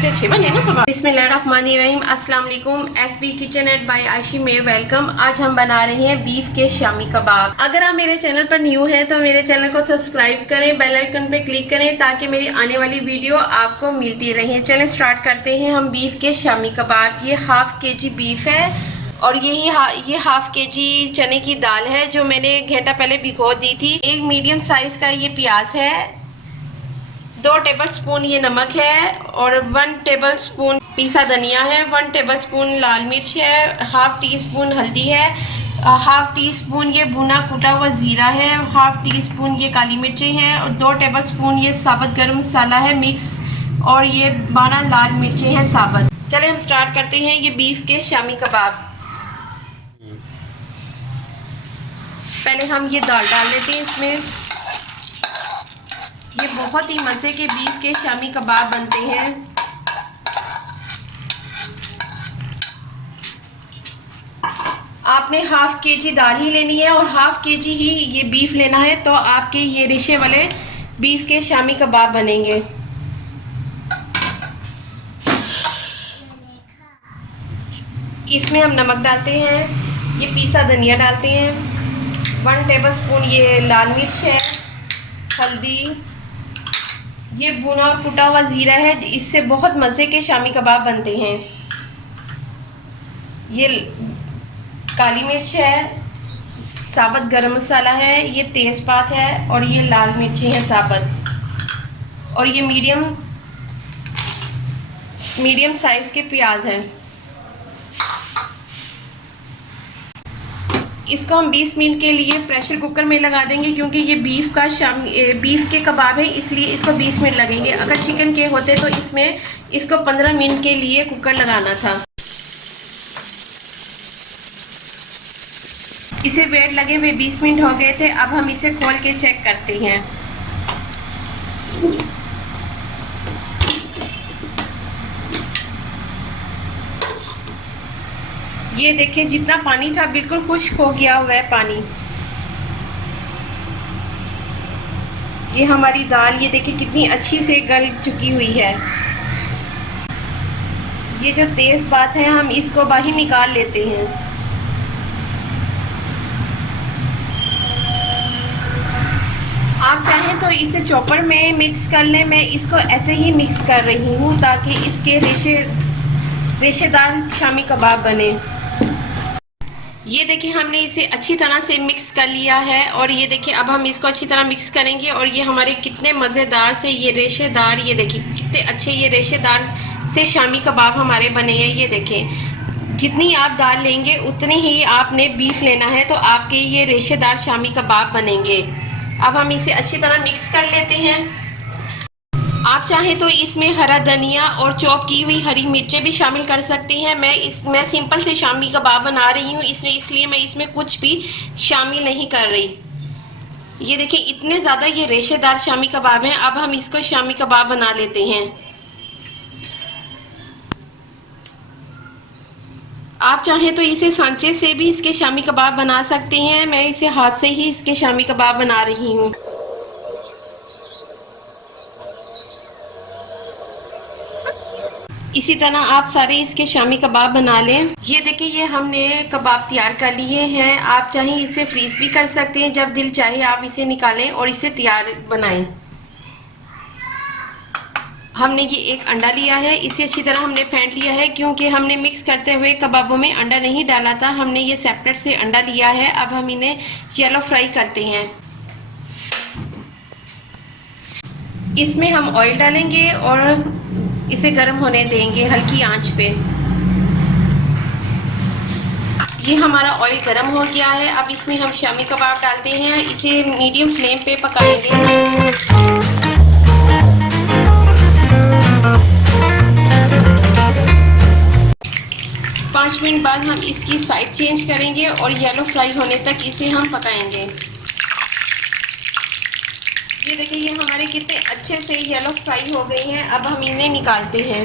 से अच्छे बने ना कबाब। बिस्मिल्लाहिर्रहमानिर्रहीम, अस्सलाम वालेकुम। FB किचन एट बाय आयशी में वेलकम। आज हम बना रहे हैं बीफ के शामी कबाब। अगर आप मेरे चैनल पर न्यू हैं तो मेरे चैनल को सब्सक्राइब करें, बेल आइकन पे क्लिक करें ताकि मेरी आने वाली वीडियो आपको मिलती रहे। चलें स्टार्ट करते हैं हम बीफ के शामी कबाब। ये हाफ kg बीफ है और ये हाफ kg चने की दाल है जो मैंने घंटा पहले भिगो दी थी। एक मीडियम साइज का ये प्याज है, 2 टेबलस्पून ये नमक है और 1 टेबलस्पून पीसा धनिया है, 1 टेबलस्पून लाल मिर्च है, हाफ टी स्पून हल्दी है, हाफ टी स्पून ये भुना कुटा हुआ ज़ीरा है, हाफ टी स्पून ये काली मिर्चें हैं और 2 टेबलस्पून ये साबुत गरम मसाला है मिक्स और ये 12 लाल मिर्चें हैं साबुत। चलें हम स्टार्ट करते हैं ये बीफ के शामी कबाब। पहले हम ये दाल डाल लेते हैं इसमें। ये बहुत ही मज़े के बीफ के शामी कबाब बनते हैं। आपने हाफ kg दाल ही लेनी है और हाफ kg ही ये बीफ लेना है तो आपके ये रेशे वाले बीफ के शामी कबाब बनेंगे। इसमें हम नमक डालते हैं, ये पीसा धनिया डालते हैं, 1 टेबलस्पून ये लाल मिर्च है, हल्दी, ये भुना और कुटा हुआ ज़ीरा है, इससे बहुत मज़े के शामी कबाब बनते हैं। ये काली मिर्च है, साबुत गरम मसाला है, ये तेज़पात है और ये लाल मिर्ची है साबुत और ये मीडियम साइज़ के प्याज हैं। इसको हम 20 मिनट के लिए प्रेशर कुकर में लगा देंगे क्योंकि ये बीफ के कबाब है इसलिए इसको 20 मिनट लगेंगे। अगर चिकन के होते तो इसको 15 मिनट के लिए कुकर लगाना था। इसे वेट लगे हुए 20 मिनट हो गए थे। अब हम इसे खोल के चेक करते हैं। ये देखिए जितना पानी था बिल्कुल खुश्क हो गया हुआ है पानी। ये हमारी दाल ये देखिए कितनी अच्छी से गल चुकी हुई है। ये जो तेज बात है हम इसको बाहर निकाल लेते हैं। आप चाहें तो इसे चॉपर में मिक्स कर लें, मैं इसको ऐसे ही मिक्स कर रही हूँ ताकि इसके रेशेदार शामी कबाब बने। ये देखिए हमने इसे अच्छी तरह से मिक्स कर लिया है और ये देखिए अब हम इसको अच्छी तरह मिक्स करेंगे और ये हमारे कितने मज़ेदार से ये रेशेदार, ये देखिए कितने अच्छे ये रेशेदार से शामी कबाब हमारे बने हैं। ये देखें जितनी आप दाल लेंगे उतनी ही आपने बीफ लेना है तो आपके ये रेशेदार शामी कबाब बनेंगे। अब हम इसे अच्छी तरह मिक्स कर लेते हैं। आप चाहें तो इसमें हरा धनिया और चॉप की हुई हरी मिर्चें भी शामिल कर सकती हैं। मैं सिंपल से शामी कबाब बना रही हूँ इसलिए मैं इसमें कुछ भी शामिल नहीं कर रही। ये देखिए इतने ज़्यादा ये रेशेदार शामी कबाब हैं। अब हम इसको शामी कबाब बना लेते हैं। आप चाहें तो इसे सांचे से भी इसके शामी कबाब बना सकते हैं। मैं इसे हाथ से ही इसके शामी कबाब बना रही हूँ। इसी तरह आप सारे इसके शामी कबाब बना लें। ये देखिए ये हमने कबाब तैयार कर लिए हैं। आप चाहें इसे फ्रीज भी कर सकते हैं, जब दिल चाहे आप इसे निकालें और इसे तैयार बनाएं। हमने ये एक अंडा लिया है, इसे अच्छी तरह हमने फेंट लिया है क्योंकि हमने मिक्स करते हुए कबाबों में अंडा नहीं डाला था। हमने ये सेपरेट से अंडा लिया है। अब हम इन्हें येलो फ्राई करते हैं। इसमें हम ऑयल डालेंगे और इसे गर्म होने देंगे हल्की आंच पे। ये हमारा ऑयल गर्म हो गया है। अब इसमें हम शामी कबाब डालते हैं। इसे मीडियम फ्लेम पे पकाएंगे। 5 मिनट बाद हम इसकी साइड चेंज करेंगे और येलो फ्राई होने तक इसे हम पकाएंगे। ये देखिए ये हमारे कितने अच्छे से येलो फ्राई हो गई हैं। अब हम इन्हें निकालते हैं।